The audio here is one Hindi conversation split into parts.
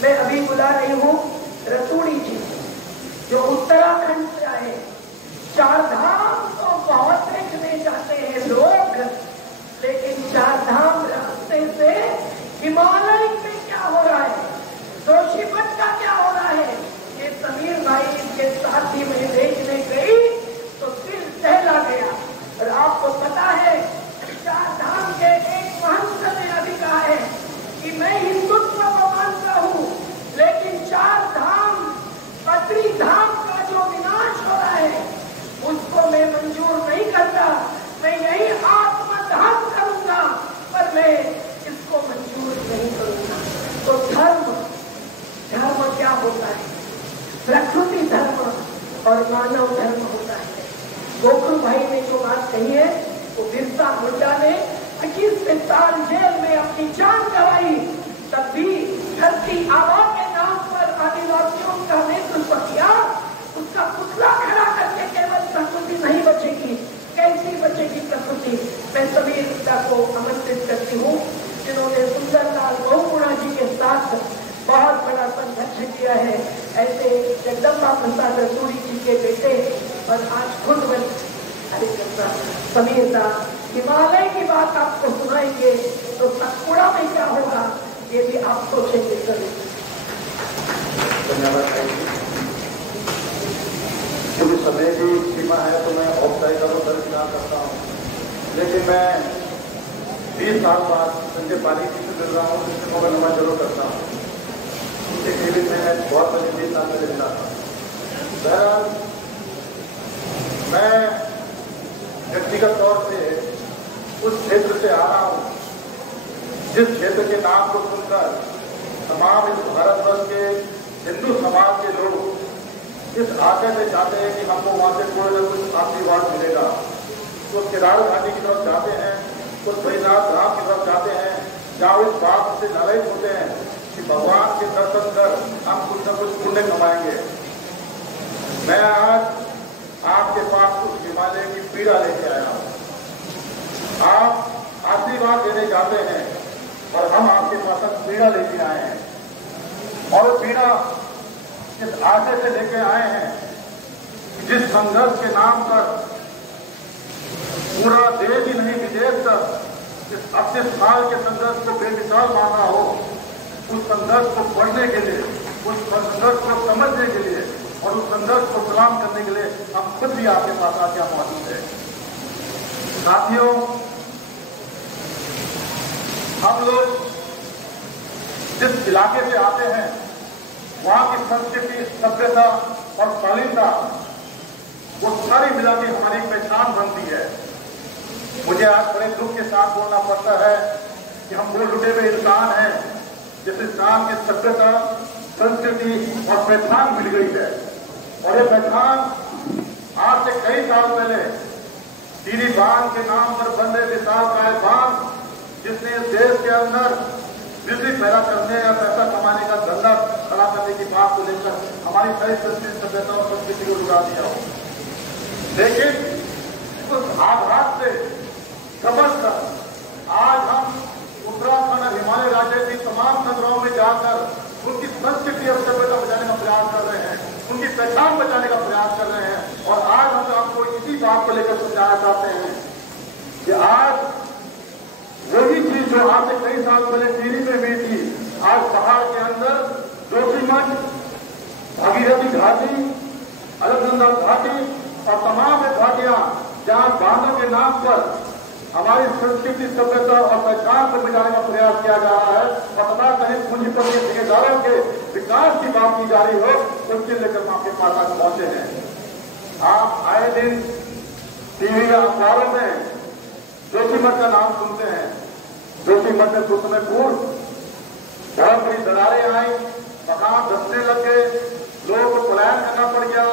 मैं अभी बुला रही हूँ रतूड़ी जी, जो उत्तराखंड से आए। चार धाम तो बहुत देखने जाते हैं लोग, लेकिन चार धाम रास्ते से हिमालय में क्या हो रहा है, जोशीमठ का क्या हो रहा है, ये समीर भाई के साथ ही मैं देखने गई तो दिल सहला गया। और आपको पता है, चार धाम के एक महंत ने अभी कहा है कि मैं हिंदुत्व को मानता हूँ, लेकिन चार धाम बद्री धाम का जो विनाश हो रहा है उसको मैं मंजूर नहीं करता। मैं यही आत्मदान करूंगा, पर मैं इसको मंजूर नहीं करूंगा। तो धर्म क्या होता है? प्रकृति धर्म और मानव धर्म होता है। गोकुल भाई ने जो बात कही है, वो बिरसा मुंडा ने 21 साल जेल में अपनी जान गंवाई, तब भी धरती आबा के नाम पर आदिवासियों का नेतृत्व किया। उसका पुतला खड़ा करके केवल प्रकृति नहीं बचेगी, कैसी बचेगी प्रकृति? मैं सभी को आमंत्रित करती हूँ जिन्होंने सुंदरलाल बहुगुणा जी के साथ बहुत बड़ा संघर्ष किया है, ऐसे जगदम्बा प्रसाद रतूड़ी जी के बेटे, और आज खुद कार्यकर्ता समीर दास हिमालय की बात आपको सुनाएंगे तो सतपुड़ा में क्या होगा ये भी आप सोचेंगे। धन्यवाद। क्योंकि समय की सीमा है तो मैं औपचारिक दर्शना करता हूँ, लेकिन मैं 20 साल बाद संजय पालिकी से मिल रहा हूँ, जिससे मुकदमा जरूर करता हूँ। उसके केबिन में बहुत बड़ी 20 साल पहले मिला था। बहरहाल मैं व्यक्तिगत तौर से उस क्षेत्र से आ रहा हूँ जिस क्षेत्र के नाम को सुनकर तमाम इस भारतवर्ष के हिंदू समाज के लोग इस आशय से चाहते हैं कि हमको वहां से कोई न कुछ आशीर्वाद मिलेगा। तो केदार घाटी की तरफ जाते हैं, कुछ बद्रीनाथ धाम की तरफ जाते हैं, जहाँ उस बात से लालच होते हैं कि भगवान के दर्शन कर हम कुछ न कुछ पुण्य कमाएंगे। मैं आज आपके पास कुछ हिमालय की पीड़ा लेके आया हूँ। आप आशीर्वाद देने जाते हैं और हम आपके पास पीड़ा लेके आए हैं, और पीड़ा इस आशय से लेके आए हैं कि जिस संघर्ष के नाम पर पूरा देश ही नहीं विदेश तक इस 38 साल के संघर्ष को बेमिसाल माना हो, उस संघर्ष को पढ़ने के लिए, उस संघर्ष को समझने के लिए और उस संघर्ष को सलाम करने के लिए हम खुद भी आपके पास आके मौजूद है। साथियों, हम लोग जिस इलाके से आते हैं वहां की संस्कृति, सभ्यता और शालीनता, वो सारी मिला के हमारी पहचान बनती है। मुझे आज बड़े दुख के साथ बोलना पड़ता है कि हम वो लुटे हुए इंसान हैं जिस इंसान की सभ्यता, संस्कृति और पहचान मिल गई है। और ये पहचान आज से कई साल पहले टीरी बांध के नाम पर बन रहे विशालकाय बांध, जिसने इस देश के अंदर बिजली पैदा करने या पैसा कमाने का धंधा खड़ा करने की बात को लेकर हमारी सारी संस्कृति, सभ्यता और संस्कृति को लुटा दिया हो। लेकिन उस आघात से समझकर आज हम उत्तराखंड और हिमालय राज्य की तमाम संग्रहों में जाकर उनकी संस्कृति और सभ्यता बचाने का प्रयास कर रहे हैं, उनकी पहचान बचाने का प्रयास कर रहे हैं। और आज हम आपको इसी बात को लेकर समझाना चाहते हैं कि आज वही चीज जो आज से कई साल पहले टीरी में हुई थी, आज पहाड़ के अंदर जोशीमठ, भागीरथी घाटी, अलकनंदा घाटी और तमाम घाटियां जहां बांधों के नाम पर हमारी संस्कृति, सभ्यता और पहचान को मिटाने का प्रयास किया जा रहा है और तथा करीब पूंजीपति ठेकेदारों के विकास की बात की जा रही हो, उसके लेकर हम आपके पास आज पहुंचे हैं। आप आए दिन टीवी या अखबारों में जोशीमठ का नाम सुनते हैं। जोशीमठ में कुछ समय पूर्व बहुत बड़ी दरारें आई, मकान धंसने लग गए, लोगों को पलायन करना पड़ गया,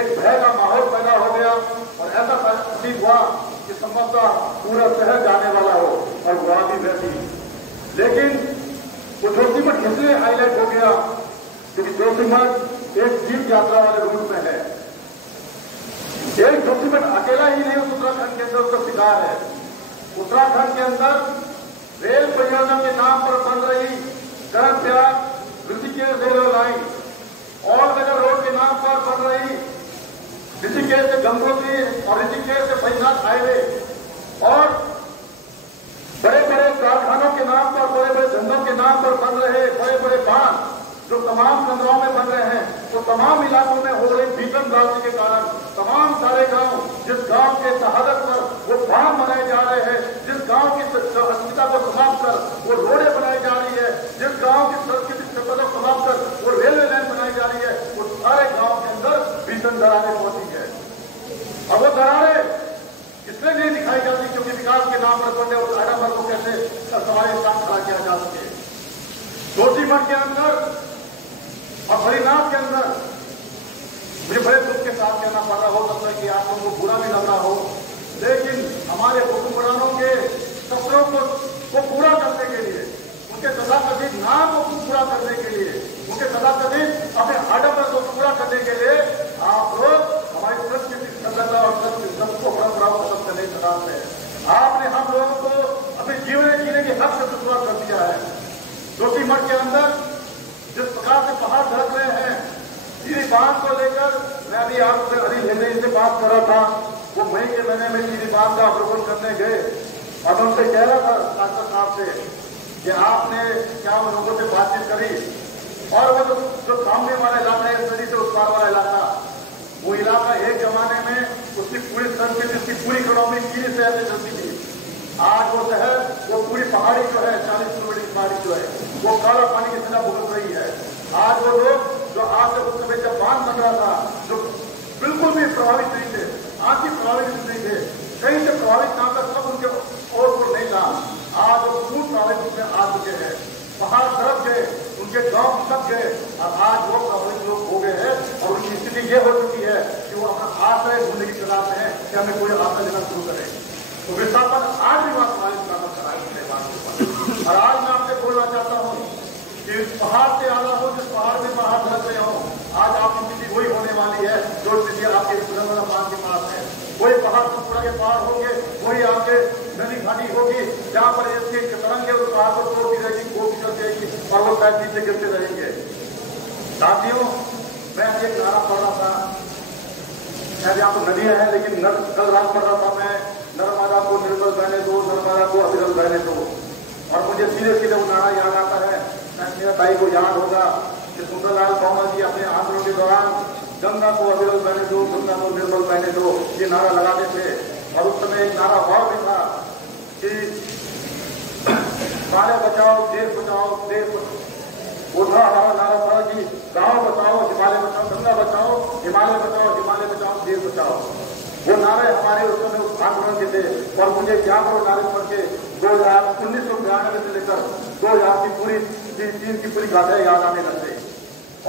एक भय का माहौल पैदा हो गया और ऐसा प्रतीत हुआ कि संभवतः पूरा शहर जाने वाला हो और वहां भी वैसी। लेकिन वो जोशीमठ इसलिए हाईलाइट हो गया क्योंकि जोशीमठ एक जीव यात्रा वाले रूट में है। एक जोशीमठ अकेला ही नहीं उत्तराखंड के अंदर उसका शिकार है। उत्तराखंड के अंदर रेल परियोजना के नाम पर बन रही कर्णप्रयाग ऋषिकेश रेलवे लाइन, और नगर रोड के नाम पर बन रही ऋषिकेश से गंगोत्री और ऋषिकेश से बैजनाथ हाईवे, और बड़े बड़े कारखानों के नाम पर, बड़े बड़े धंधों के नाम पर बन रहे बड़े बड़े बांध जो तमाम चंद्राओं में बन रहे हैं, तो तमाम इलाकों में हो रही भीषण राशि के कारण तमाम सारे गांव, जिस गांव के शहादत पर वो बांध बनाए जा रहे हैं, जिस गांव की अस्मिता को समाप्त कर वो रोडें बनाई जा रही है, जिस गांव की सांस्कृतिक सभ्यता को समाप्त कर वो रेलवे लाइन बनाई जा रही है, वो सारे गांव के अंदर भीषण दरारें पहुंची है। और वो दरारें इसलिए नहीं दिखाई जाती क्योंकि विकास के नाम पर बने उस आडम्बर को कैसे हमारे साथ खड़ा किया जा सके। जोशीमठ के अंदर और हरिनाथ के अंदर मुझे बड़े दुख के साथ कहना पड़ रहा, हो सकता है कि आप लोगों को बुरा भी लग रहा हो, लेकिन हमारे हुक्मरानों के सपनों को पूरा करने के लिए, उनके तथाकथित नाम को पूरा करने के लिए, उनके तथाकथित अपने आडम्बर को पूरा करने के लिए आप लोग हमारी संस्कृति सभ्यता और सबको परंपराओं खत्म करने के खिलाफ है। आपने हम लोगों को अपने जीवन जीने के हक से पूरा कर दिया है। जोशीमठ के अंदर जिस प्रकार से पहाड़ धड़क रहे हैं, चीरी बांध को लेकर मैं अभी आपसे अनिल हेगड़े से बात कर रहा था, वो मई के महीने में चीरी बांध का अवलोकन करने गए और उनसे कह रहा था डॉक्टर साहब से कि आपने क्या उन लोगों से बातचीत करी, और वो जो सामने वाला इलाका है, नदी से उस पार वाला इलाका, वो इलाका एक जमाने में उसकी पूरी संस्कृति, उसकी पूरी इकोनॉमी चीनी शहर से चलती थी। आज वो शहर, वो पूरी पहाड़ी जो है 40 किलोमीटर की पहाड़ी जो है वो काला पानी की सजा भुगत रही है। आज वो लोग जो आज से उस समय जब बांध बन रहा था, जो बिल्कुल भी प्रभावित नहीं थे, आज भी प्रभावित नहीं थे, कहीं से प्रभावित ना कर सब उनके और नहीं था, आज वो पूर्ण प्रभावित में आ चुके हैं। पहाड़ तरफ गए, उनके गांव सब गए, और आज वो प्रभावित लोग हो गए हैं और उनकी स्थिति ये हो चुकी है कि वो अपना आश्रय ढूंढने की तलाश में है कि हमें कोई आश्रय देना शुरू करे। तो विस्थापन आज भी बात हमारी प्राप्त कराई। और आज मैं आपसे बोलना चाहता हूँ कि पहाड़ से आना हो, जिस पहाड़ में पहाड़ धरक रहे हो, आज आपकी स्थिति वही होने वाली है जो स्थिति आपके बांध के पास है। वही पहाड़ सतपुड़ा के पहाड़ होंगे, वही आपके नदी घाटी होगी जहां पर इसके तरंगे उस पहाड़ को तोड़ती रहेगी, गोभी कर जाएगी और वो शायद नीचे गिरते रहेंगे। साथियों, मैं एक नारा पढ़ रहा था, शायद यहाँ तो नदियां हैं, लेकिन कल रात पढ़ रहा था मैं, नर्मदा को निर्मल बहने दो, नर्मदा को अविरल बहने दो, और मुझे सीधे सीधे वो नारा याद आता है। मेरा दाई को याद होगा कि सुंदरलाल बाबा जी अपने आंदोलन के दौरान गंगा को अविरल बहने दो, गंगा को निर्मल बहने दो, ये नारा लगाते थे। और उस समय एक नारा और भी था कि हिमालय बचाओ, देश बचाओ, देश वो था हमारा नारा था कि गांव बचाओ, हिमालय बचाओ, गंगा बचाओ, हिमालय बचाओ, हिमालय बचाओ, देश बचाओ। वो नारे हमारे उस समय उस आंदोलन के थे। और मुझे क्या करो नारे पढ़ के 1992 से लेकर 2000 की पूरी चीन की पूरी गाथाएं याद आने लग गई।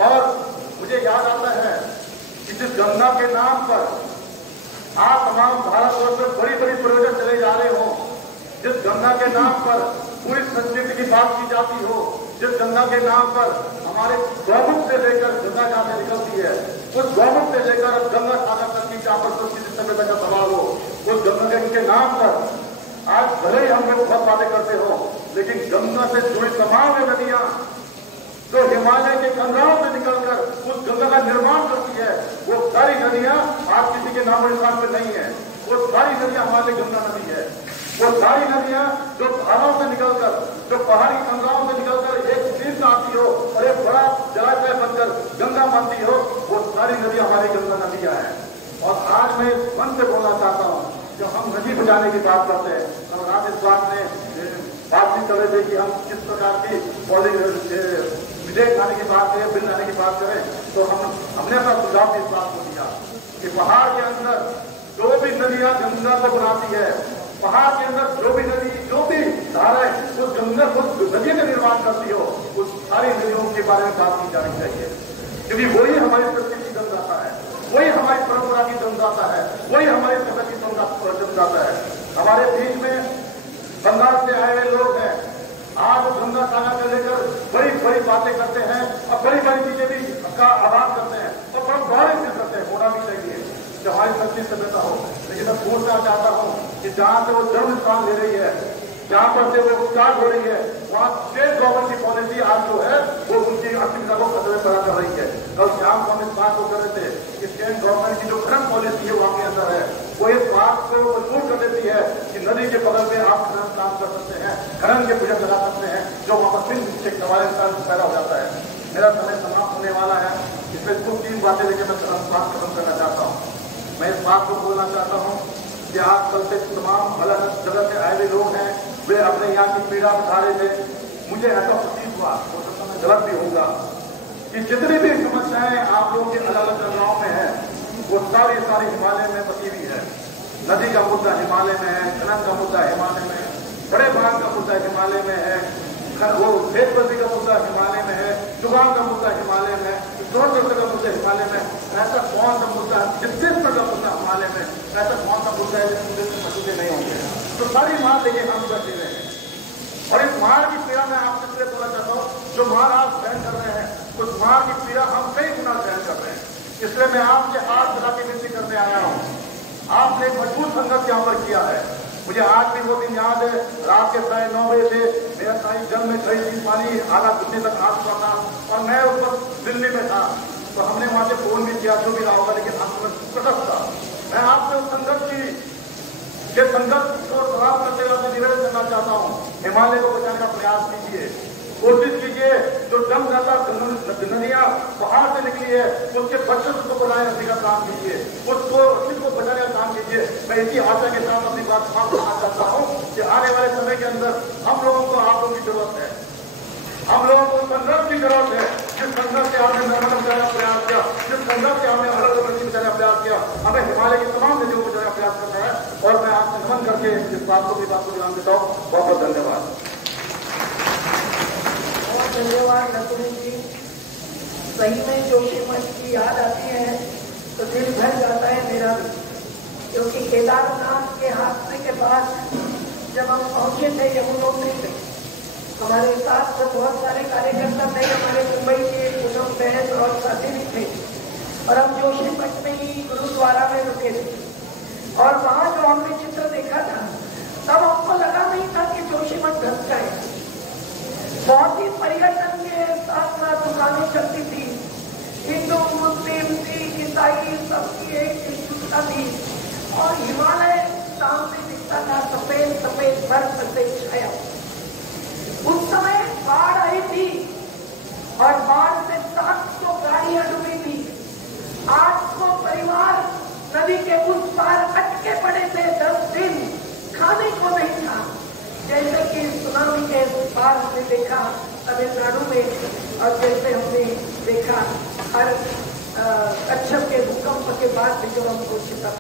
और मुझे याद आता है कि जिस गंगा के नाम पर आज तमाम भारतवर्ष में बड़ी बड़ी प्रयोजन चले जा रहे हो, जिस गंगा के नाम पर पूरी संस्कृति की बात की जाती हो, जिस गंगा के नाम पर हमारे गौमुख से लेकर गंगा जहां से निकलती है, उस गौमुख से लेकर गंगा सागर तक की जहां पर संस्कृति सभ्यता का सवाल हो, उस गंगा के नाम पर आज भले ही हम लोग बहुत बातें करते हो, लेकिन गंगा से जुड़ी तमाम नदियां जो हिमालय के कंदराओं से निकलकर उस गंगा का निर्माण करती है, वो सारी नदियां आज किसी के नाम निशान में नहीं है। वो सारी नदियां हमारे गंगा नदी है। वो सारी नदियां जो पहाड़ों से निकलकर, जो पहाड़ी कंदराओं से निकलकर एक तीर्थ आती हो और एक बड़ा जलाशय बनकर गंगा बनती हो, वो सारी नदियां हमारी गंगा नदियां हैं। और आज मैं मन से बोलना चाहता हूँ, जो हम नदी बचाने की बात करते हैं, और आज इस बात में बातचीत कर रहे थे कि हम किस प्रकार की विधेयक लाने की बात करें, बिल लाने की बात करें, तो हमने अपना सुझाव इस बात को दिया कि पहाड़ के अंदर जो भी नदियां गंगा को बनाती है, पहाड़ के अंदर जो भी नदी, जो भी धाराएं उस गंगा उस नदी का निर्माण करती हो, उस सारी नदियों के बारे में बात की जानी चाहिए, क्योंकि वही हमारी संस्कृति की जन्मदाता है, वही हमारी परंपरा की जन्मदाता है, वही हमारी सभ्यता की जन्मदाता है। हमारे बीच में बंगाल से आए हुए लोग हैं, आज गंगा सागर को लेकर बड़ी बड़ी बातें करते हैं और बड़ी बड़ी चीजें भी का आभार करते हैं और बड़ा गौरव भी करते हैं, होना भी चाहिए कि हमारी संस्कृति सभ्यता हो। लेकिन मैं पूछना चाहता हूँ कि जहां से वो जन्म स्थान ले रही है, जहां पर से वो स्टार्ट हो रही है, वहां स्टेट गवर्नमेंट की पॉलिसी आज जो है वो उनकी नदी के बगल में आप खनन काम कर सकते हैं, खनन के भुजन लगा सकते हैं, जो वहां पर फिल्म से सवाल पैदा हो जाता है। मेरा समय समाप्त होने वाला है, इसमें कुछ 3 बातें लेकर मैं बात खत्म करना चाहता हूँ। मैं इस बात को बोलना चाहता हूँ कि आजकल से तमाम अलग अलग जगह से आए हुए लोग हैं, वे अपने यहाँ की पीड़ा बता रहे थे। मुझे ऐसा प्रतीत हुआ, हो सकता है गलत भी होगा, कि जितनी भी समस्याएं आप लोगों के अलग अलग जगहों में है, वो सारी हिमालय में बसी हुई है। नदी का मुद्दा हिमालय में है, खनन का मुद्दा हिमालय में है, बड़े बांध का मुद्दा हिमालय में है, वो भेदबंदी का मुद्दा हिमालय में है, जुगान का मुद्दा हिमालय में, स्वतंत्रता का मुद्दा हिमालय में। ऐसा कौन सा मुद्दा, छत्तीसगढ़ का मुद्दा हिमालय में, ऐसा कौन सा मुद्दा है जिसमें मसूदे नहीं होंगे? तो सारी मार लेके हम बैठे हुए हैं, और इस मार की पीड़ा में आपसे इसलिए बोलना चाहता हूँ, जो मार आप सहन कर रहे हैं, उस मार की पीड़ा हम कई गुना सहन कर रहे हैं। इसलिए मैं आपके हाथ मिला के विनती करने आया हूँ। आपने एक मजबूत संघर्ष यहाँ पर किया है। मुझे आज भी वो दिन याद है, रात के 9:30 बजे से मेरा साई जल में खड़ी थी, पानी आधा घुटने तक आ चुका था, और मैं उस वक्त दिल्ली में था। तो हमने वहां से फोन भी किया, जो भी रहा होगा, लेकिन आपको कटक था। मैं आपसे उस संघर्ष की को समाप्त करते हुए मैं निवेदन करना चाहता हूँ, हिमालय को बचाने का प्रयास कीजिए, कोशिश कीजिए। जो जम जाता नदियां पहाड़ से निकली है, उसके बच्चों को बनाए रखने का काम कीजिए, उसको बचाने का काम कीजिए। मैं इसी आशा के साथ अपनी बात समाप्त करना चाहता हूँ कि आने वाले समय के अंदर हम लोगों को आप लोगों की जरूरत है, हम लोगों को संघर्ष की जरूरत है। जिस संघर्ष से आपने नर्मदा बचाने का प्रयास किया, जिस संघर्ष से हमने अलग अलग नदी बचाने का प्रयास किया, हमें हिमालय की तमाम नदियों को बचाने का प्रयास करना है। और मैं आपसे नमन करके इस बात को विराम देता हूँ। बहुत बहुत धन्यवाद। बहुत धन्यवाद नकुल जी। सही में जोशीमठ की याद आती है तो दिल भर जाता है मेरा भी, क्योंकि केदारनाथ के हादसे के बाद जब हम पहुंचे थे यमुनोत्री पे, हमारे साथ तो बहुत सारे कार्यकर्ता थे, हमारे मुंबई के पूनम बहन और साथी भी थे, और हम जोशीमठ में ही गुरुद्वारा में रुके थे। और वहां जो हमने चित्र देखा था, तब हमको लगा नहीं था कि जोशीमठ धस जाएगा। बहुत ही पर्यटन के साथ साथ दुकानें चलती थी, हिंदू मुस्लिम सिख ईसाई सबकी एक एकजुटता थी, और हिमालय सामने दिखता था, सफेद सफेद बर्फ से छाया। उस समय बाढ़ आई थी, और बाढ़ से 700 गाड़ियां डूबी थी, 800 परिवार नदी के उस पार अटके पड़े थे। 10 दिन खाने को नहीं था, जैसे कि सुनामी के पार हमने देखा तमिलनाडु में, और जैसे हमने देखा हर कच्छप के भूकंप के बाद भी जो हमको